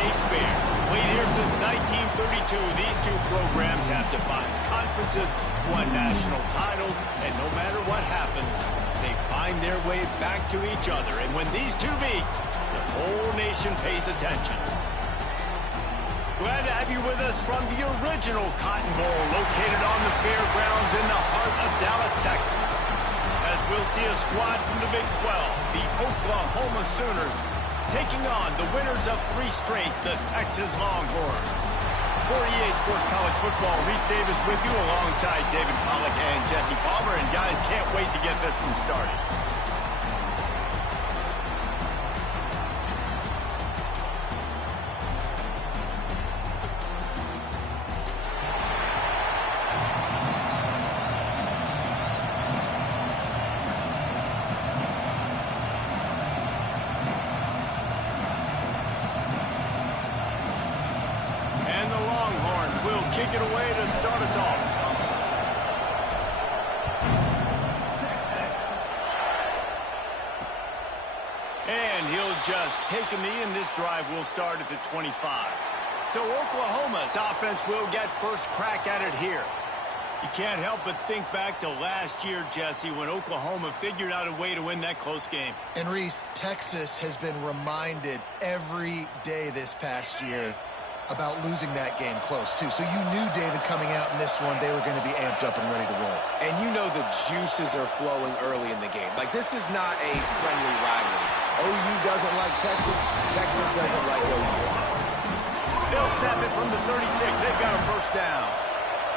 State Fair. Played here since 1932, these two programs have defined conferences, won national titles, and no matter what happens, they find their way back to each other. And when these two meet, the whole nation pays attention. Glad to have you with us from the original Cotton Bowl, located on the fairgrounds in the heart of Dallas, Texas. As we'll see a squad from the Big 12, the Oklahoma Sooners, taking on the winners of 3 straight, the Texas Longhorns. For EA Sports College Football, Reese Davis with you alongside David Pollack and Jesse Palmer. And guys, can't wait to get this one started. Kick it away to start us off. And he'll just take a knee, and this drive will start at the 25. So Oklahoma's offense will get first crack at it here. You can't help but think back to last year, Jesse, when Oklahoma figured out a way to win that close game. And Reese, Texas has been reminded every day this past year about losing that game close, too. So you knew, David, coming out in this one, they were going to be amped up and ready to roll. And you know the juices are flowing early in the game. Like, this is not a friendly rivalry. OU doesn't like Texas. Texas doesn't like OU. They'll snap it from the 36. They've got a first down.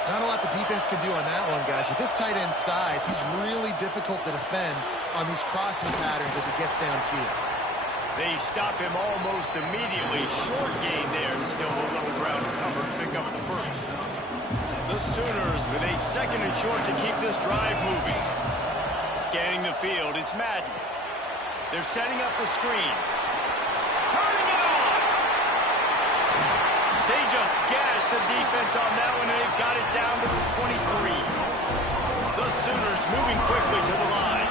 Not a lot the defense can do on that one, guys. With this tight end size, he's really difficult to defend on these crossing patterns as it gets downfield. They stop him almost immediately. Short gain there, and still hold on the ground to cover to pick up the first. The Sooners with a second and short to keep this drive moving. Scanning the field, it's Madden. They're setting up the screen. Turning it on! They just gashed the defense on that one, and they've got it down to the 23. The Sooners moving quickly to the line.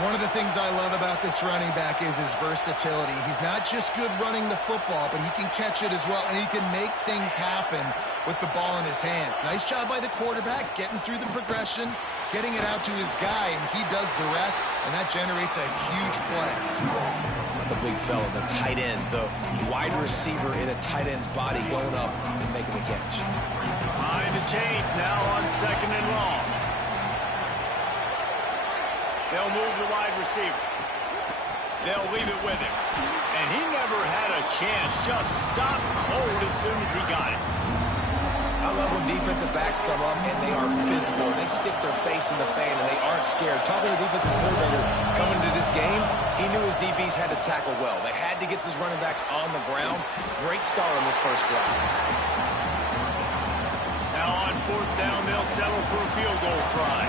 One of the things I love about this running back is his versatility. He's not just good running the football, but he can catch it as well, and he can make things happen with the ball in his hands. Nice job by the quarterback, getting through the progression, getting it out to his guy, and he does the rest, and that generates a huge play. The big fella, the tight end, the wide receiver in a tight end's body going up and making the catch. Behind the chains now on second and long. They'll move the wide receiver. They'll leave it with him. And he never had a chance. Just stopped cold as soon as he got it. I love when defensive backs come up and they are physical. They stick their face in the fan and they aren't scared. Talking to the defensive coordinator coming into this game, he knew his DBs had to tackle well. They had to get these running backs on the ground. Great start on this first drive. Now on fourth down, they'll settle for a field goal try.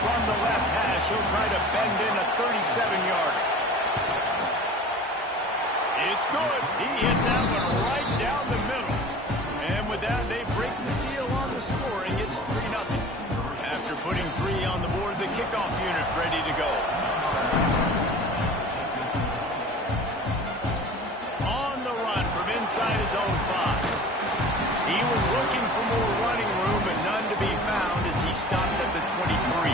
From the left hash, he'll try to bend in a 37-yarder. It's good. He hit that one right down the middle. And with that, they break the seal on the scoring. It's 3-0. After putting 3 on the board, the kickoff unit ready to go. On the run from inside his own 5. He was looking for more running room, but none to be found as he stopped at the 23.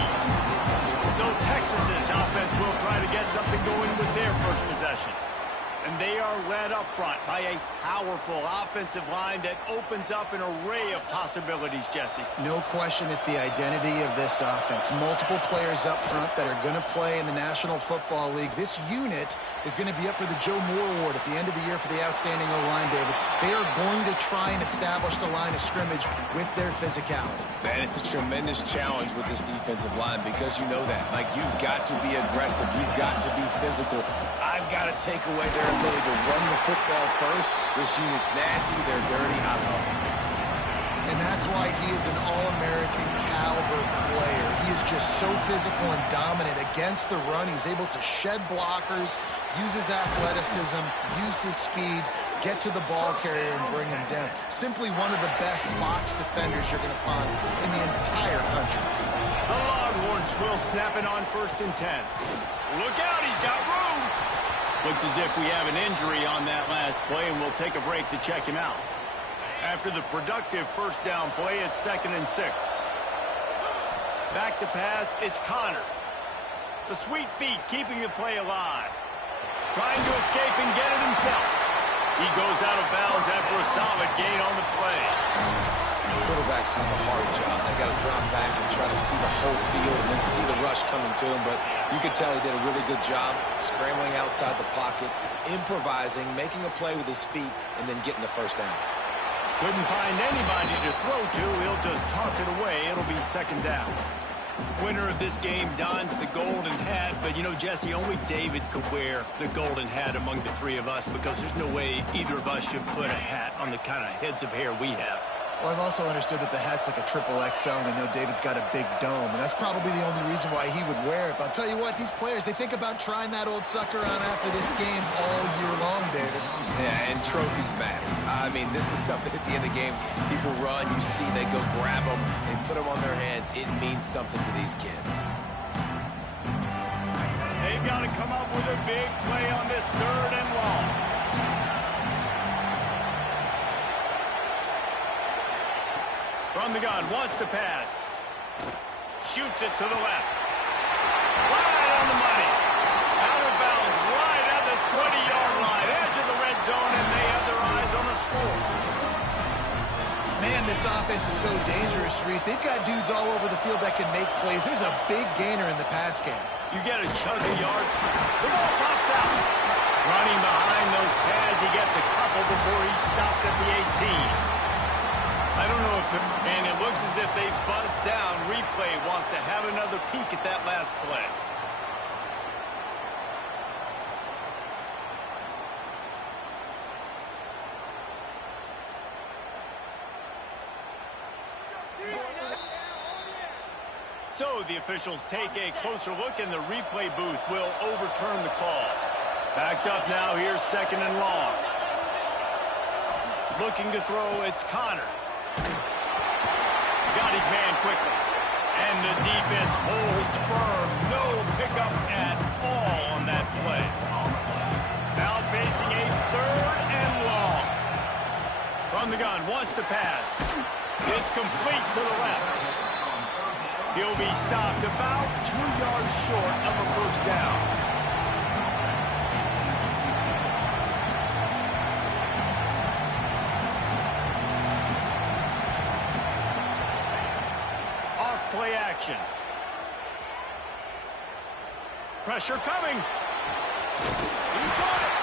So Texas's offense will try to get something going with their first possession. And they are led up front by a powerful offensive line that opens up an array of possibilities, Jesse. No question it's the identity of this offense. Multiple players up front that are going to play in the National Football League. This unit is going to be up for the Joe Moore Award at the end of the year for the outstanding O-line, David. They are going to try and establish the line of scrimmage with their physicality. Man, it's a tremendous challenge with this defensive line because you know that. Like, you've got to be aggressive. You've got to be physical. I've got to take away their ability to run the football first. This unit's nasty. They're dirty. I love them. And that's why he is an All-American caliber player. He is just so physical and dominant against the run. He's able to shed blockers, use his athleticism, use his speed, get to the ball carrier and bring him down. Simply one of the best box defenders you're going to find in the entire country. The Longhorns will snap it on 1st and 10. Look out, he's got room. Looks as if we have an injury on that last play, and we'll take a break to check him out. After the productive first down play, it's 2nd and 6. Back to pass, it's Connor. The sweet feet keeping the play alive. Trying to escape and get it himself. He goes out of bounds after a solid gain on the play. Quarterbacks have a hard job. They got to drop back and try to see the whole field and then see the rush coming to him. But you could tell he did a really good job scrambling outside the pocket, improvising, making a play with his feet, and then getting the first down. Couldn't find anybody to throw to. He'll just toss it away. It'll be 2nd down. Winner of this game dons the golden hat, but you know, Jesse, only David could wear the golden hat among the three of us because there's no way either of us should put a hat on the kind of heads of hair we have. Well, I've also understood that the hat's like a triple XL, and I know David's got a big dome, and that's probably the only reason why he would wear it. But I'll tell you what, these players, they think about trying that old sucker on after this game all year long, David. Yeah, and trophies matter. I mean, this is something at the end of games. People run, you see, they go grab them, they put them on their heads. It means something to these kids. They've got to come up with a big play on this 3rd and long. From the gun, wants to pass. Shoots it to the left. Right on the money. Out of bounds, right at the 20-yard line. Edge of the red zone, and they have their eyes on the score. Man, this offense is so dangerous, Reese. They've got dudes all over the field that can make plays. There's a big gainer in the pass game. You get a chunk of yards. The ball pops out. Running behind those pads, he gets a couple before he stopped at the 18. I don't know if and it looks as if they buzzed down. Replay wants to have another peek at that last play. So the officials take a closer look, and the replay booth will overturn the call. Backed up now, here's 2nd and long. Looking to throw, it's Connor. Got his man quickly. And the defense holds firm. No pickup at all on that play. Now facing a 3rd and long. From the gun, wants to pass. It's complete to the left. He'll be stopped about 2 yards short of a first down. Play action. Pressure coming. He got it.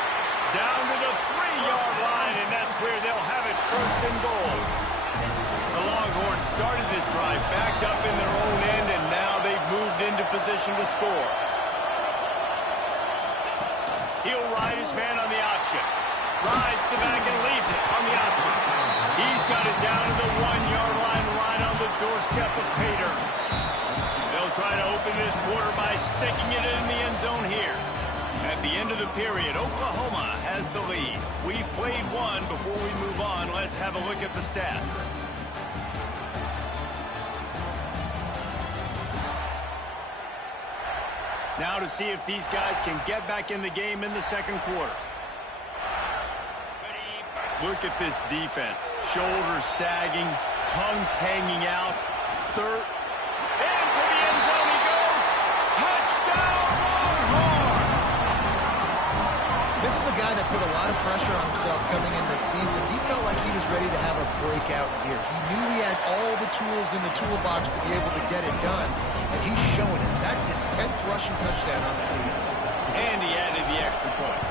Down to the 3-yard line, and that's where they'll have it 1st and goal. The Longhorns started this drive backed up in their own end, and now they've moved into position to score. He'll ride his man on the option. Rides the back and leaves it on the option. He's got it down to the 1-yard line, right on the doorstep of Pater. They'll try to open this quarter by sticking it in the end zone here. At the end of the period, Oklahoma has the lead. We've played one. Before we move on, let's have a look at the stats. Now to see if these guys can get back in the game in the 2nd quarter. Look at this defense. Shoulders sagging, tongues hanging out. 3rd. And to the end zone he goes. Touchdown, Longhorns! This is a guy that put a lot of pressure on himself coming in this season. He felt like he was ready to have a breakout year. He knew he had all the tools in the toolbox to be able to get it done, and he's showing it. That's his 10th rushing touchdown on the season. And he added the extra point.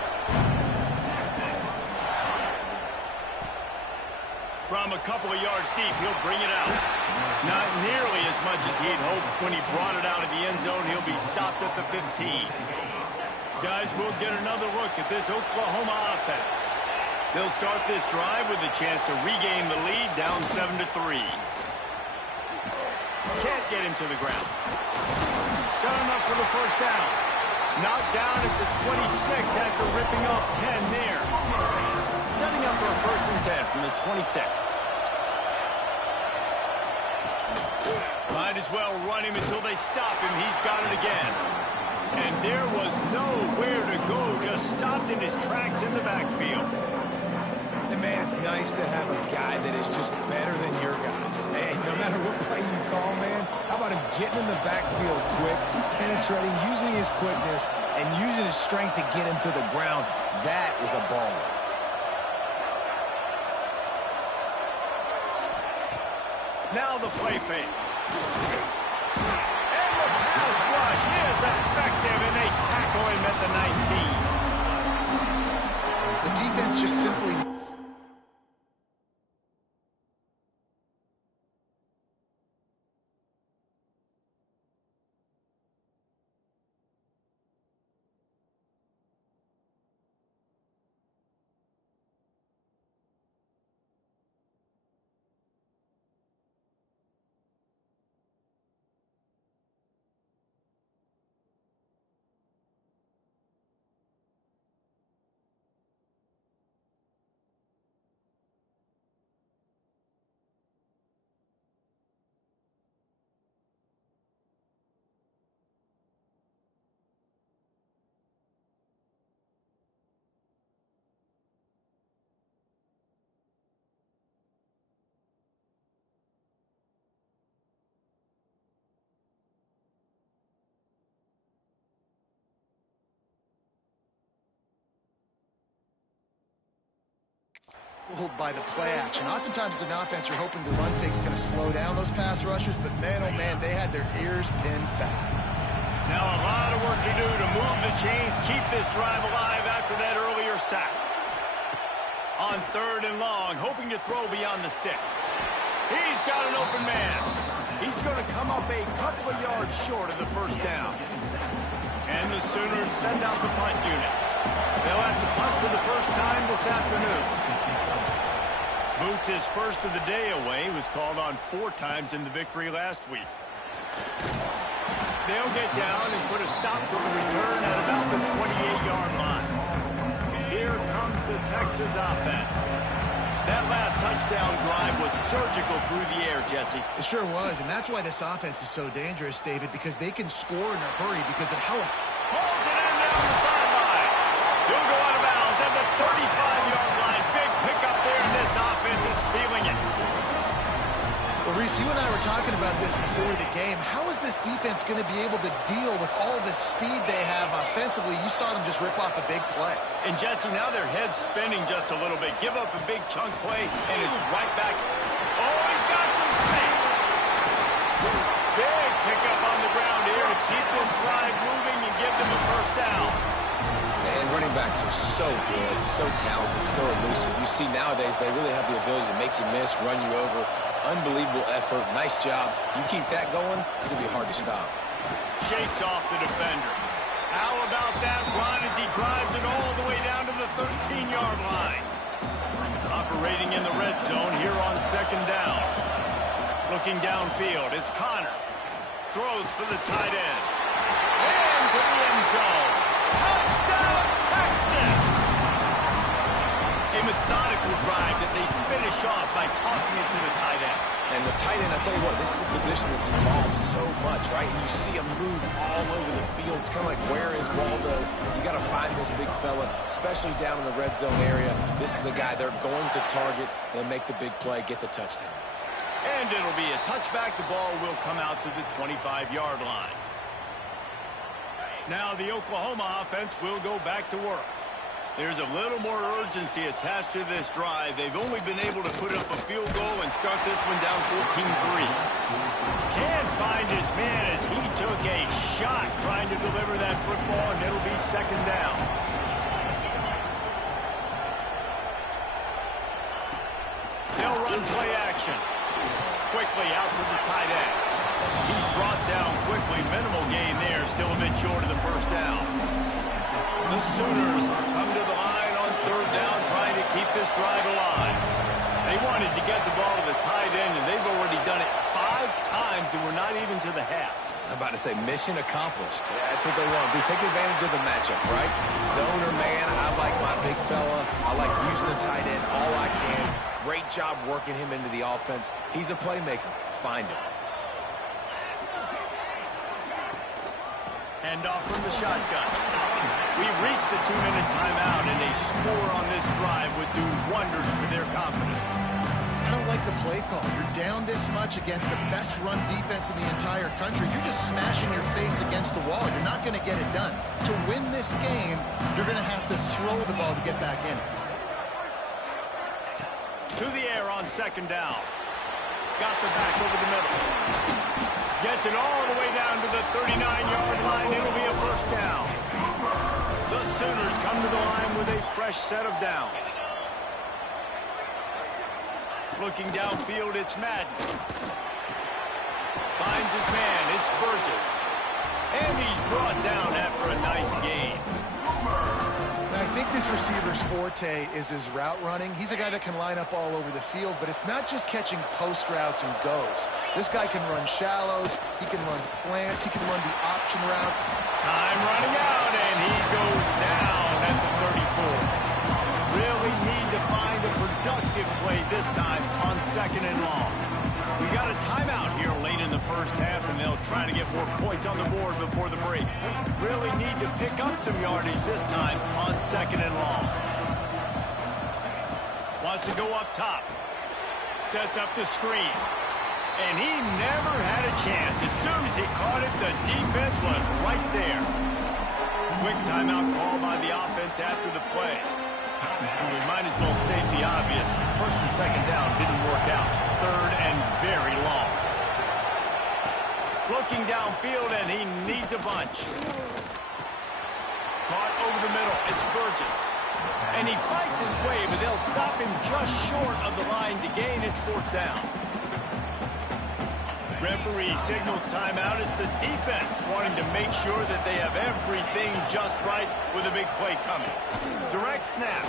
From a couple of yards deep, he'll bring it out. Not nearly as much as he'd hoped when he brought it out of the end zone. He'll be stopped at the 15. Guys, we'll get another look at this Oklahoma offense. They'll start this drive with a chance to regain the lead, down 7-3. Can't get him to the ground. Got enough for the first down. Knocked down at the 26 after ripping off 10 there. Setting up for a 1st and 10 from the 26. Might as well run him until they stop him. He's got it again. And there was nowhere to go, just stopped in his tracks in the backfield. And, man, it's nice to have a guy that is just better than your guys. And no matter what play you call, man, how about him getting in the backfield quick, penetrating, using his quickness, and using his strength to get him to the ground. That is a baller. Now the play fake. And the pass rush is effective, and they tackle him at the 19. The defense just simply... fooled by the play action. Oftentimes as an offense, you're hoping the run fake's going to slow down those pass rushers, but man, oh man, they had their ears pinned back. Now a lot of work to do to move the chains, keep this drive alive after that earlier sack. On 3rd and long, hoping to throw beyond the sticks. He's got an open man. He's going to come up a couple of yards short of the first down. And the Sooners send out the punt unit. They'll have to punt for the first time this afternoon. Boots, his first of the day away, was called on 4 times in the victory last week. They'll get down and put a stop to the return at about the 28-yard line. Here comes the Texas offense. That last touchdown drive was surgical through the air, Jesse. It sure was, and that's why this offense is so dangerous, David, because they can score in a hurry because of how... Pulls it in down the sideline. He'll go out of bounds at the 35-yard line. Big pickup there, and this offense is feeling it. Well, Reese, you and I were talking about this before the game. How is this defense going to be able to deal with all the speed they have offensively? You saw them just rip off a big play. And, Jesse, now their head's spinning just a little bit. Give up a big chunk play, and it's right back. Oh, he's got some space. Big pickup on the ground here to keep this drive moving and give them a first down. And running backs are so good, so talented, so elusive. You see nowadays they really have the ability to make you miss, run you over. Unbelievable effort. Nice job. You keep that going, it'll be hard to stop. Shakes off the defender. How about that run as he drives it all the way down to the 13-yard line? Operating in the red zone here on 2nd down. Looking downfield, it's Connor. Throws for the tight end. And to the end zone. Touchdown, Texas! A methodical drive that they finish off by tossing it to the tight end. And the tight end, I'll tell you what, this is a position that's evolved so much, right? And you see him move all over the field. It's kind of like, where is Waldo? You got to find this big fella, especially down in the red zone area. This is the guy they're going to target and make the big play, get the touchdown. And it'll be a touchback. The ball will come out to the 25-yard line. Now the Oklahoma offense will go back to work. There's a little more urgency attached to this drive. They've only been able to put up a field goal and start this one down 14-3. Can't find his man as he took a shot trying to deliver that football, and it'll be 2nd down. They'll run play action. Quickly out to the tight end. He's brought down quickly. Minimal gain there. Still a bit short of the first down. The Sooners come to the line on 3rd down, trying to keep this drive alive. They wanted to get the ball to the tight end, and they've already done it 5 times, and we're not even to the half. I'm about to say mission accomplished. Yeah, that's what they want to do. Take advantage of the matchup, right? Zone or man, I like my big fella. I like using the tight end all I can. Great job working him into the offense. He's a playmaker. Find him. Hand off from the shotgun. We've reached the 2-minute timeout, and a score on this drive would do wonders for their confidence. I don't like the play call. You're down this much against the best run defense in the entire country. You're just smashing your face against the wall. You're not going to get it done. To win this game, you're going to have to throw the ball to get back in it. To the air on second down. Got the back over the middle. Gets it all the way down to the 39-yard line. It'll be a first down. The Sooners come to the line with a fresh set of downs. Looking downfield, it's Madden. Finds his man, it's Burgess. And he's brought down after a nice gain. Now, I think this receiver's forte is his route running. He's a guy that can line up all over the field, but it's not just catching post routes and goes. This guy can run shallows, he can run slants, he can run the option route. Time running out, and he goes down at the 34. Really need to find a productive play this time on second and long. We got a timeout here late in the first half, and they'll try to get more points on the board before the break. Really need to pick up some yardage this time on second and long. Wants to go up top. Sets up the screen. And he never had a chance. As soon as he caught it, the defense was right there. Quick timeout call by the offense after the play. We might as well state the obvious. First and second down didn't work out. Third and very long. Looking downfield, and he needs a bunch. Caught over the middle. It's Burgess. And he fights his way, but they'll stop him just short of the line to gain its fourth down. Referee signals timeout. It's the defense wanting to make sure that they have everything just right with a big play coming. Direct snap.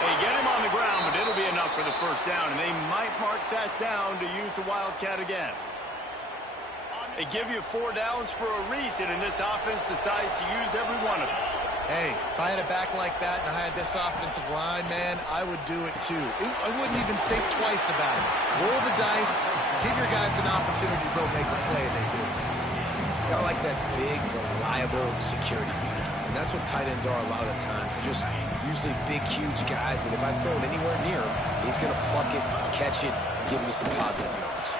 They get him on the ground, but it'll be enough for the first down, and they might mark that down to use the Wildcat again. They give you 4 downs for a reason, and this offense decides to use every one of them. Hey, if I had a back like that and I had this offensive line, man, I would do it too. I wouldn't even think twice about it. Roll the dice, give your guys an opportunity to go make a play, and they do. Got like that big, reliable security blanket. And that's what tight ends are a lot of the times. They're just usually big, huge guys that if I throw it anywhere near him, he's going to pluck it, catch it, and give me some positive yards.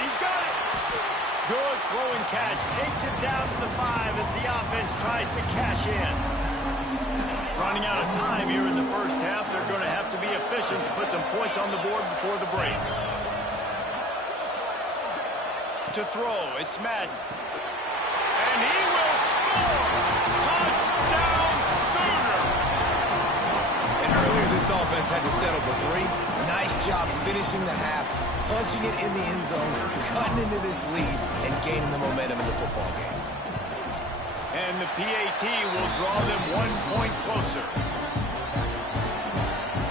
He's got it. Good throw and catch. Takes it down to the 5 as the offense tries to cash in. Running out of time here in the first half. They're going to have to be efficient to put some points on the board before the break. To throw, it's Madden. And he will score! Touchdown Sooners! And earlier this offense had to settle for 3. Nice job finishing the half, punching it in the end zone, cutting into this lead, and gaining the momentum in the football game. And the PAT will draw them 1 point closer.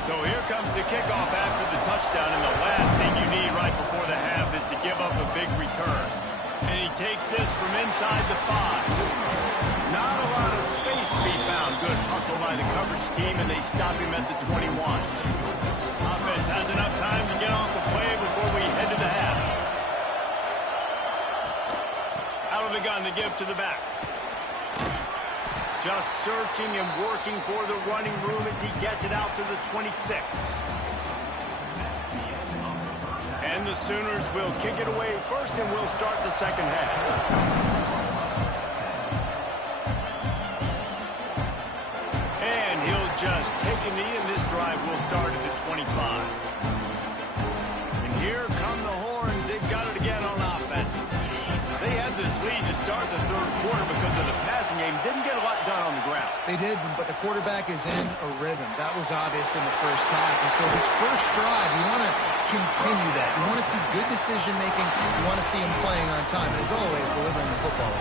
So here comes the kickoff after the touchdown, and the last thing you need right before the half is to give up a big return. And he takes this from inside the 5. Not a lot of space to be found. Good hustle by the coverage team, and they stop him at the 21. Offense has enough time to get off the play before we head to the half. Out of the gun to give to the back. Just searching and working for the running room as he gets it out to the 26. And the Sooners will kick it away first, and we'll start the second half. And he'll just take a knee, and this drive will start at the 25. And here come the horns. They've got it again on offense. They had this lead to start the third quarter because of the passing game. Didn't get a lot done on the ground. They did, but the quarterback is in a rhythm. That was obvious in the first half. And so his first drive, you want to continue that. You want to see good decision-making. You want to see him playing on time. And as always, delivering the football.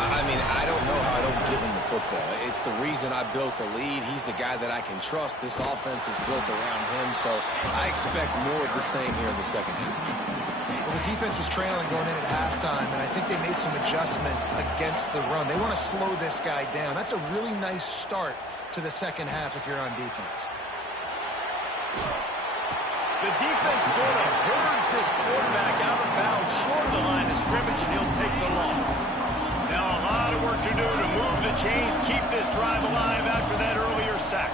I mean, I don't know how I don't give him the football. It's the reason I built the lead. He's the guy that I can trust. This offense is built around him, so I expect more of the same here in the second half. Well, the defense was trailing going in at halftime, and I think they made some adjustments against the run. They want to slow this guy down. That's a really nice start to the second half if you're on defense. The defense sort of hurls this quarterback out of bounds short of the line of scrimmage, and he'll take the loss. chains keep this drive alive after that earlier sack.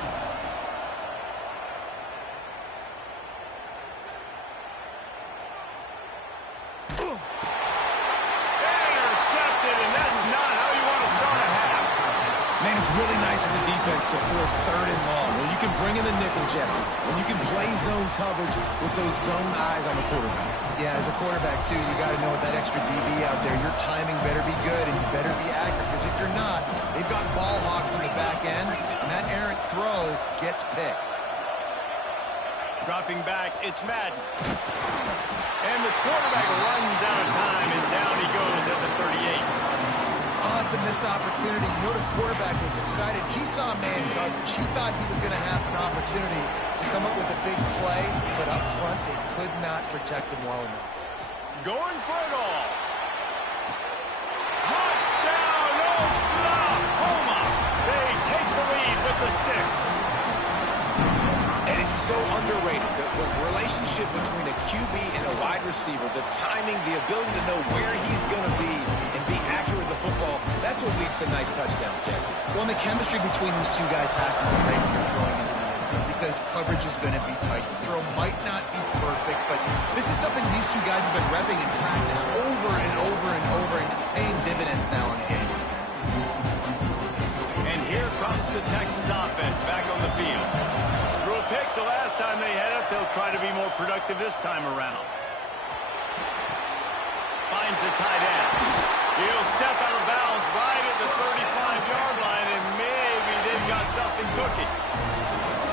Intercepted, and that's not how you want to start a half. Man, it's really nice as a defense to force 3rd and long, when you can bring in the nickel, Jesse, when you can play zone coverage with those zone eyes on the quarterback. Yeah, as a quarterback, too, you got to know with that extra DB out there, your timing better be good and you better be accurate, because if you're not, they've got ball hawks in the back end, and that errant throw gets picked. Dropping back, it's Madden. And the quarterback runs out of time, and down he goes at the 38. Oh, it's a missed opportunity. You know the quarterback was excited. He saw man coverage. He thought he was going to have an opportunity to come up with a big play, but up front, they could not protect him well enough. Going for it all. Touchdown, Oklahoma! They take the lead with the 6. And it's so underrated, the relationship between a QB and a wide receiver, the timing, the ability to know where he's going to be and be accurate with the football, that's what leads to nice touchdowns, Jesse. Well, and the chemistry between these two guys has to be great when you're throwing into the end zone because coverage is going to be tight. The throw might not be perfect, but this is something these two guys have been repping in practice over and over and over, and it's paying dividends now in the game. And here comes the Texas offense back on the field. Threw a pick the last time they had it. They'll try to be more productive this time around. Finds the tight end. He'll step out of bounds right at the 35-yard line, and maybe they've got something cooking.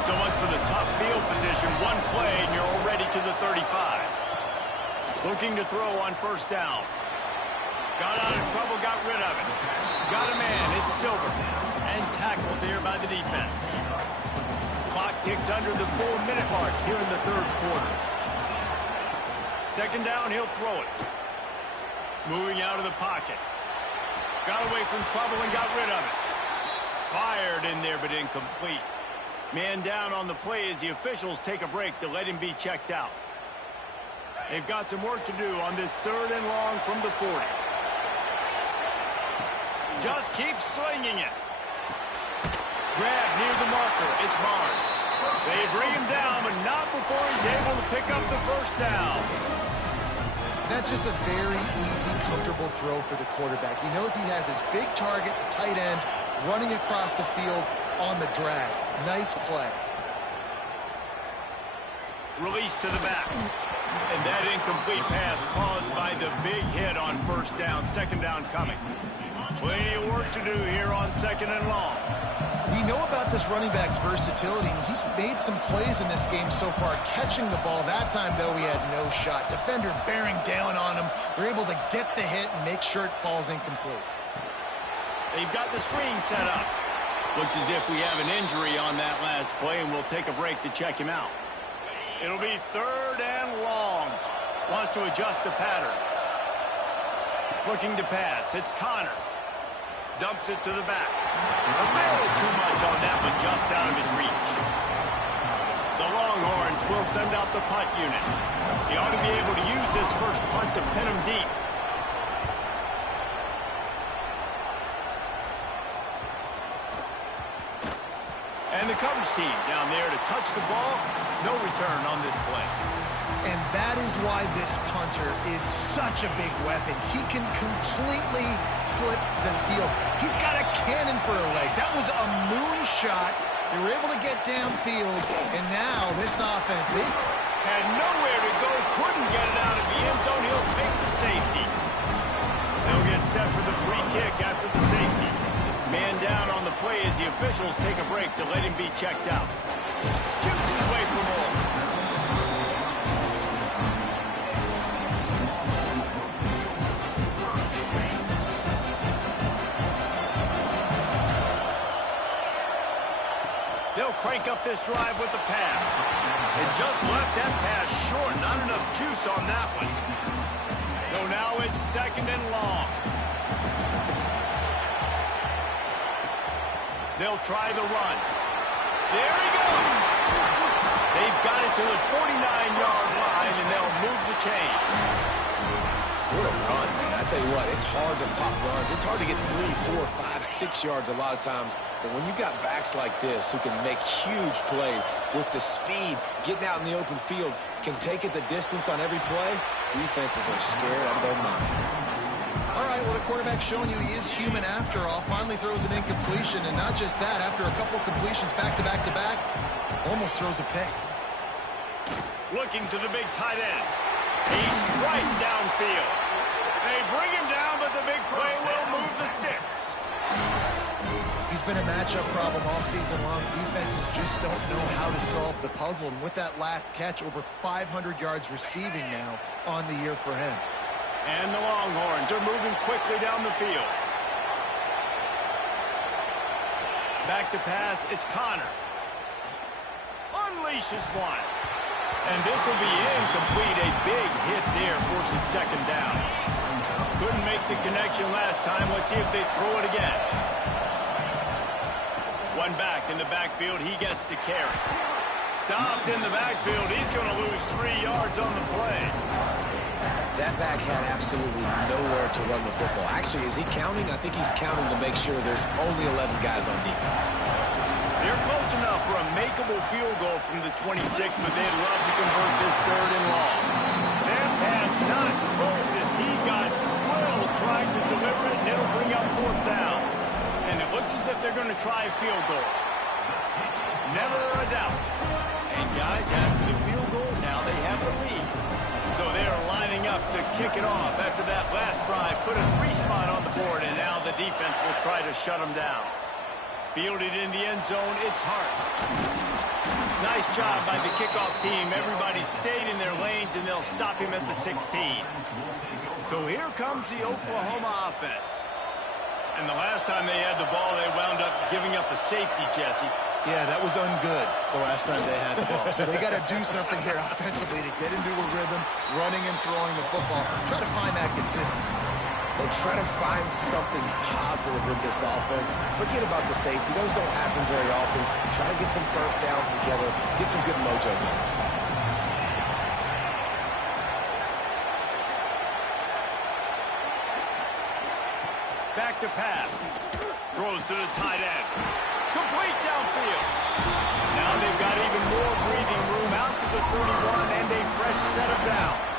So much for the tough field position. One play, and you're already to the 35. Looking to throw on 1st down. Got out of trouble, got rid of it. Got a man, it's Silver. And tackled there by the defense. Clock ticks under the 4-minute mark here in the 3rd quarter. 2nd down, he'll throw it. Moving out of the pocket. Got away from trouble and got rid of it. Fired in there, but incomplete. Man down on the play as the officials take a break to let him be checked out. They've got some work to do on this 3rd and long from the 40. Just keep slinging it. Grab near the marker. It's Barnes. They bring him down, but not before he's able to pick up the 1st down. That's just a very easy, comfortable throw for the quarterback. He knows he has his big target, the tight end, running across the field on the drag. Nice play. Release to the back. And that incomplete pass caused by the big hit on 1st down. 2nd down coming. Plenty of work to do here on 2nd and long. We know about this running back's versatility. He's made some plays in this game so far, catching the ball. That time, though, he had no shot. Defender bearing down on him. They're able to get the hit and make sure it falls incomplete. They've got the screen set up. Looks as if we have an injury on that last play, and we'll take a break to check him out. It'll be 3rd and long. Wants to adjust the pattern. Looking to pass. It's Connor. Dumps it to the back. A little too much on that one, just out of his reach. The Longhorns will send out the punt unit. He ought to be able to use this first punt to pin him deep. And the coverage team down there to touch the ball. No return on this play. And that is why this punter is such a big weapon. He can completely flip the field. He's got a cannon for a leg. That was a moonshot. They were able to get downfield, and now this offense, they had nowhere to go, couldn't get it out of the end zone. He'll take the safety. They'll get set for the free kick after the safety. Man down on the play as the officials take a break to let him be checked out. Shoots his way for more. They'll crank up this drive with the pass. It just left that pass short. Not enough juice on that one. So now it's 2nd and long. They'll try the run. There he goes. They've got it to the 49-yard line, and they'll move the chain. What a run, man. I tell you what, it's hard to pop runs. It's hard to get 3, 4, 5, 6 yards a lot of times. But when you've got backs like this who can make huge plays with the speed, getting out in the open field, can take it the distance on every play, defenses are scared out of their mind. All right, well, the quarterback's showing you he is human after all. Finally throws an incompletion, and not just that, after a couple completions back-to-back-to-back, almost throws a pick. Looking to the big tight end. He's strike downfield. They bring him down, but the big play will move the sticks. He's been a matchup problem all season long. Defenses just don't know how to solve the puzzle. And with that last catch, over 500 yards receiving now on the year for him. And the Longhorns are moving quickly down the field. Back to pass, it's Connor. Unleashes one. And this will be incomplete. A big hit there forces second down. Couldn't make the connection last time. Let's see if they throw it again. One back in the backfield. He gets the carry. Stopped in the backfield. He's going to lose 3 yards on the play. That back had absolutely nowhere to run the football. Actually, is he counting? I think he's counting to make sure there's only 11 guys on defense. They're close enough for a makeable field goal from the 26, but they'd love to convert this 3rd and long. That pass not close as he got drilled trying to deliver it, and it'll bring up 4th down. And it looks as if they're going to try a field goal. Never a doubt. And guys, after the field goal, now they have the lead. So they are lining up to kick it off after that last drive. Put a 3-spot on the board, and now the defense will try to shut them down. Fielded in the end zone, it's Hart. Nice job by the kickoff team. Everybody stayed in their lanes, and they'll stop him at the 16. So here comes the Oklahoma offense. And the last time they had the ball, they wound up giving up a safety, Jesse. Yeah, that was ungood the last time they had the ball. So they got to do something here offensively to get into a rhythm, running and throwing the football. Try to find that consistency. They try to find something positive with this offense. Forget about the safety. Those don't happen very often. Try to get some first downs together, get some good mojo going. Back to pass. Throws to the tight end. Complete downfield. Now they've got even more breathing room out to the 31 and a fresh set of downs.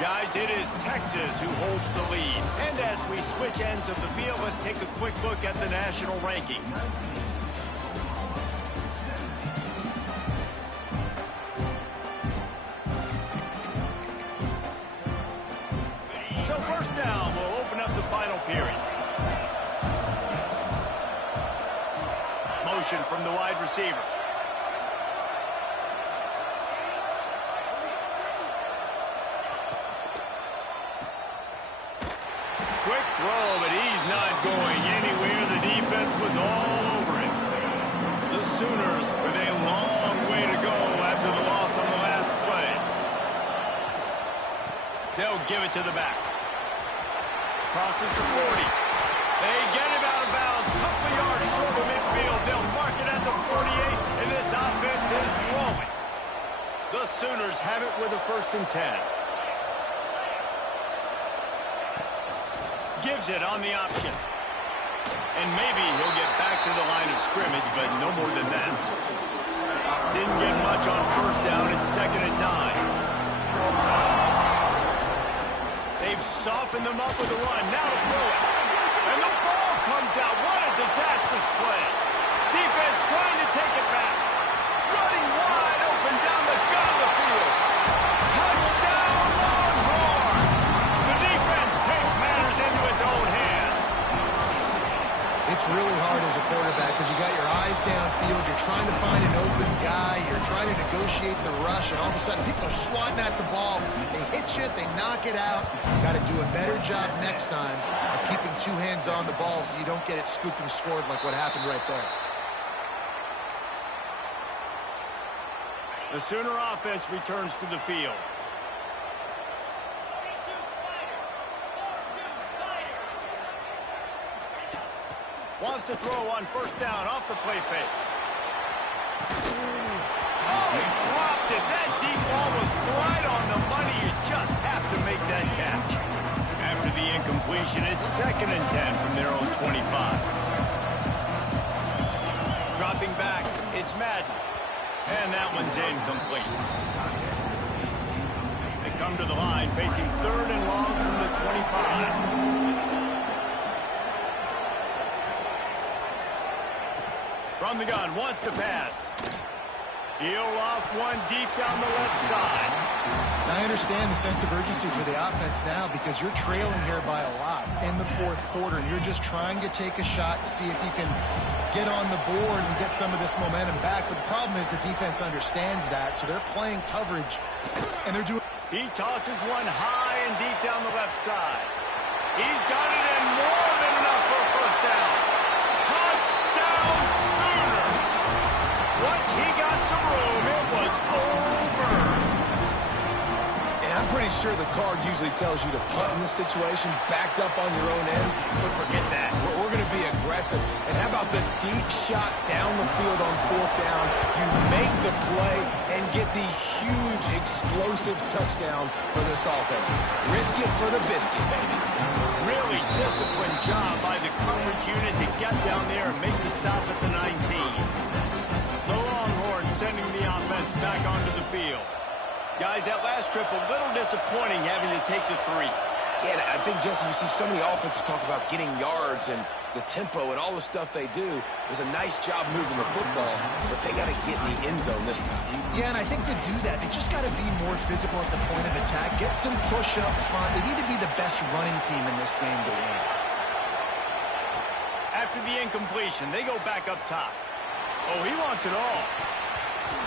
Guys, it is Texas who holds the lead. And as we switch ends of the field, let's take a quick look at the national rankings. So first down, we'll open up the final period. Motion from the wide receiver. Quick throw, but he's not going anywhere. The defense was all over it. The Sooners with a long way to go after the loss on the last play. They'll give it to the back. Crosses the 40. They get him out of bounds. Couple yards short of midfield. They'll mark it at the 48, and this offense is rolling. The Sooners have it with a 1st and 10. Gives it on the option. And maybe he'll get back to the line of scrimmage, but no more than that. Didn't get much on 1st down. It's 2nd and 9. They've softened them up with a run. Now to throw it. And the ball comes out. What a disastrous play. Defense trying to take it back. Running wide open down the gut of the field. Touchdown, Longhorn. The defense takes matters into its own hands. It's really hard as a quarterback because you got your eyes downfield. You're trying to find an open guy. You're trying to negotiate the rush, and all of a sudden people are swatting at the ball. They hit you, they knock it out. Got to do a better job next time of keeping 2 hands on the ball so you don't get it scooped and scored like what happened right there. The Sooner offense returns to the field. Wants to throw on 1st down off the play fake. Oh, he dropped it just have to make that catch. After the incompletion, it's 2nd and 10 from their own 25. Dropping back, it's Madden. And that one's incomplete. They come to the line facing 3rd and long from the 25. From the gun, wants to pass. He'll loft one deep down the left side. Now I understand the sense of urgency for the offense now because you're trailing here by a lot in the 4th quarter, and you're just trying to take a shot to see if you can get on the board and get some of this momentum back. But the problem is the defense understands that, so they're playing coverage, and they're doing... He tosses one high and deep down the left side. He's got it in more than enough for a first down. Touchdown Sooners! Once he got some room, it was over. And I'm pretty sure the card usually tells you to punt in this situation, backed up on your own end. But forget that. We're going to be aggressive. And how about the deep shot down the field on 4th down? You make the play and get the huge, explosive touchdown for this offense. Risk it for the biscuit, baby. Really disciplined job by the coverage unit to get down there and make the stop at the 19. The Longhorns sending the offense back onto the field. Guys, that last trip a little disappointing having to take the 3. Yeah, I think, Jesse, you see so many offenses talk about getting yards and the tempo and all the stuff they do. It was a nice job moving the football, but they got to get in the end zone this time. Yeah, and I think to do that, they just got to be more physical at the point of attack, get some push up front. They need to be the best running team in this game to win. After the incompletion, they go back up top. Oh, he wants it all.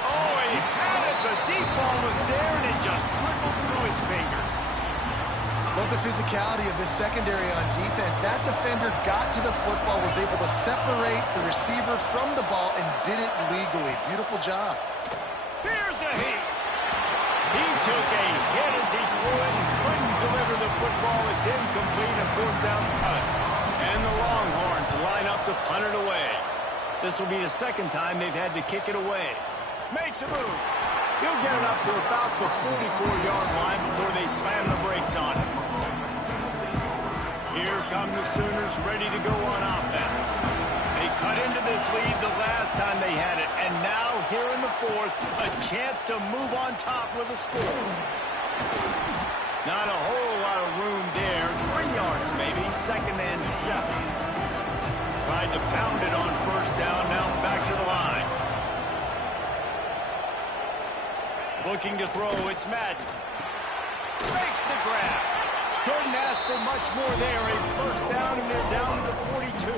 Oh, he had it. The deep ball was there, and it just trickled through his fingers. Love the physicality of this secondary on defense. That defender got to the football, was able to separate the receiver from the ball, and did it legally. Beautiful job. Here's a hit. He took a hit as he threw it and couldn't deliver the football. It's incomplete, and 4th down's cut. And the Longhorns line up to punt it away. This will be the 2nd time they've had to kick it away. Makes a move. He'll get it up to about the 44-yard line before they slam the brakes on it. Here come the Sooners ready to go on offense. They cut into this lead the last time they had it, and now here in the 4th, a chance to move on top with a score. Not a whole lot of room there. 3 yards maybe, 2nd and 7. Tried to pound it on 1st down, now back to the line. Looking to throw, it's Madden. Makes the grab. Couldn't ask for much more there. A 1st down, and they're down to the 42.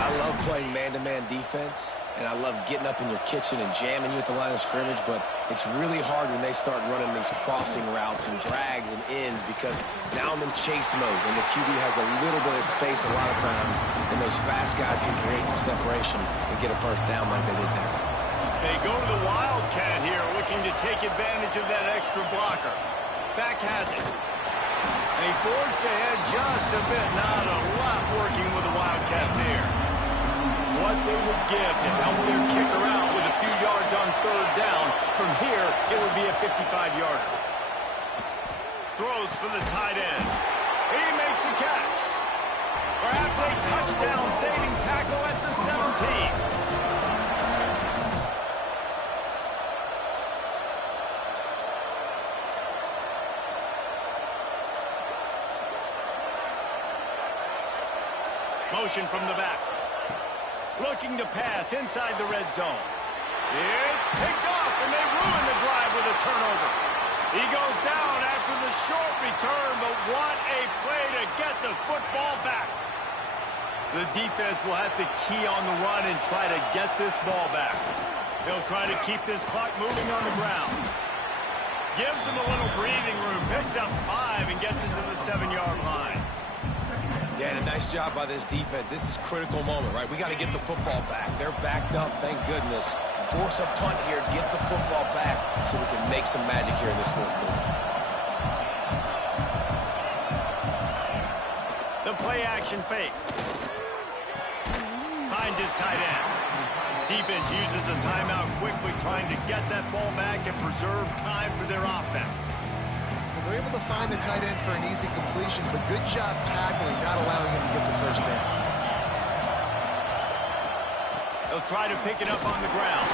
I love playing man-to-man defense, and I love getting up in your kitchen and jamming you at the line of scrimmage, but it's really hard when they start running these crossing routes and drags and ends because now I'm in chase mode, and the QB has a little bit of space a lot of times, and those fast guys can create some separation and get a 1st down like they did there. They go to the Wildcat here, looking to take advantage of that extra blocker. Back has it. They forced ahead just a bit. Not a lot working with the Wildcat there. What they would give to help their kicker out with a few yards on 3rd down. From here, it would be a 55-yarder. Throws for the tight end. He makes the catch. Perhaps a touchdown-saving tackle at the 17. Motion from the back. Looking to pass inside the red zone. It's picked off, and they ruin the drive with a turnover. He goes down after the short return, but what a play to get the football back. The defense will have to key on the run and try to get this ball back. They'll try to keep this clock moving on the ground. Gives them a little breathing room, picks up 5 and gets it to the 7-yard line. Yeah, and a nice job by this defense. This is a critical moment, right? We got to get the football back. They're backed up, thank goodness. Force a punt here, get the football back so we can make some magic here in this 4th quarter. The play action fake. Finds his tight end. Defense uses a timeout quickly, trying to get that ball back and preserve time for their offense. Well, they're able to find the tight end for an easy completion, but good job tackling, not allowing him to get the first down. They'll try to pick it up on the ground.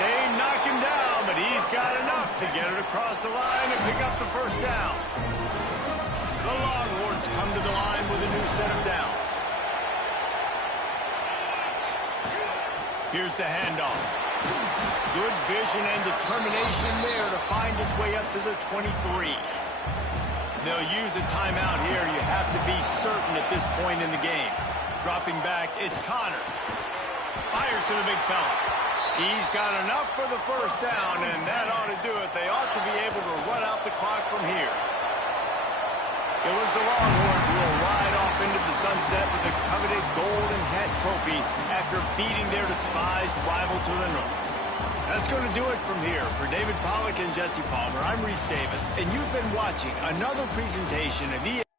They knock him down, but he's got enough to get it across the line and pick up the first down. The Longhorns come to the line with a new set of downs. Here's the handoff. Good vision and determination there to find his way up to the 23. They'll use a timeout here. You have to be certain at this point in the game. Dropping back, it's Connor. Fires to the big fella. He's got enough for the first down, and that ought to do it. They ought to be able to run out the clock from here. It was the Longhorns who will ride off into the sunset with the coveted Golden Hat Trophy after beating their despised rival to the north. That's going to do it from here. For David Pollack and Jesse Palmer, I'm Reese Davis, and you've been watching another presentation of EA.